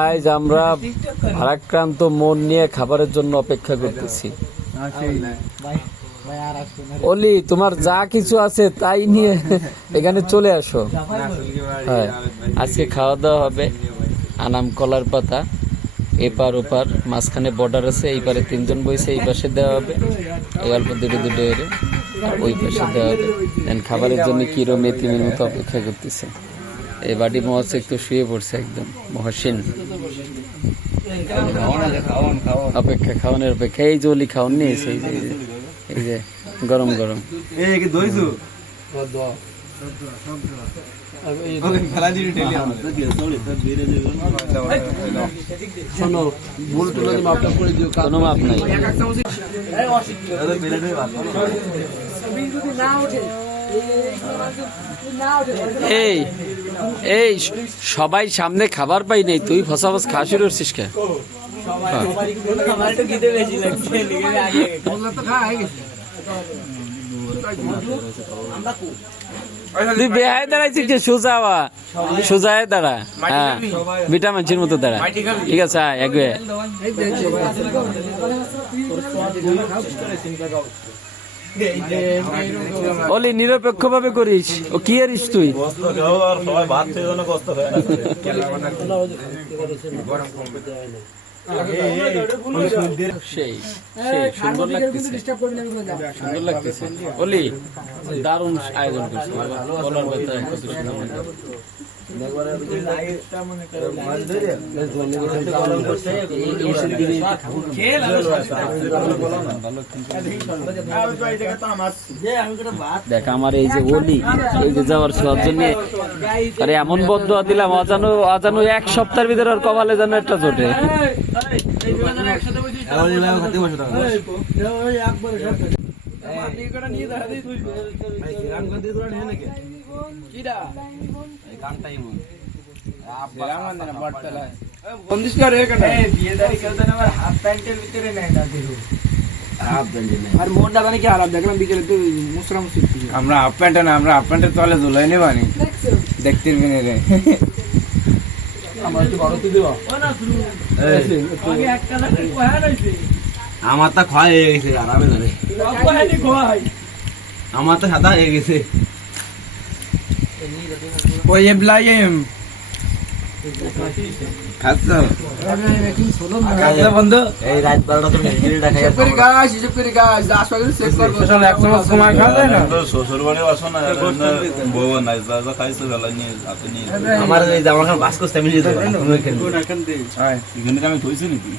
আজ আমরা ভারাক্রান্ত মন নিয়ে খাবারের জন্য অপেক্ষা করতেছি। অলি, তোমার যা কিছু আছে তাই নিয়ে এখানে চলে আসো। হ্যাঁ, আজকে খাওয়া দাওয়া হবে আনাম কলার পাতা, এপার ওপার, মাঝখানে বর্ডার আছে, এই পারে 3 জন বইছে, এই পাশে দেওয়া হবে, এই অল্প দুটো এরে ওই পাশে দেওয়া হবে। দেন খাবারের জন্য কিরম এতিমের মতো অপেক্ষা করতেছে। এই বাড়ি মহসে একটু শুয়ে পড়ছে একদম মহসিন অপেক্ষা, খাওয়ানোর অপেক্ষা। এই যে অলি খাওয়ান নিয়েছে, এই যে গরম গরম কোনো মাপ নাই। এই এই সবাই সামনে খাবার পাই নাই, তুই ফসাফস খাওয়া শুরু করছিস কে? তুই বেহায় দাঁড়াইছিস যে সোজাওয়া, সোজায় দাঁড়া। হ্যাঁ, বিটা মানছির মতো দাঁড়া। ঠিক আছে, এগে অলি নিরপেক্ষ ভাবে করিস। ও কি আরিস তুই? সেই সুন্দর লাগতেছে, সুন্দর লাগতেছে। অলি দারুণ আয়োজন করছে, বলার কথা কত সুন্দর। দেখ আমার এই যে অলি, এই যে যাওয়ার সব জন্য আরে এমন বদয়া দিলাম, অজানো অজানো 1 সপ্তাহের ভিতরে আর কপালে যেন একটা জোটে। আমরা হাফ প্যান্টে না, আমরা হাফ প্যান্টের তলে ঝুলাই নেবানি দেখতে রে। আমার তো ক্ষয় হয়ে গেছে, আরামে ধরে আমার তো সাদা হয়ে গেছে। ওই এব্লাইম খাচ্ছো বন্ধু? এই রাত 12টা তো মিলটা খাই আর গাছ হিসাব করে গাছ আশপাশে চেক করব। আসলে এক সময় সময় খাওয়া যায় না। শ্বশুর বাড়ি আসো না, বউ নাই, যা খাইছো ভালো নিয়ে আপনি। আমার এই জামা খান বাস করতে আমি নিয়ে যাবো। এখানে আমি কইছি নাকি?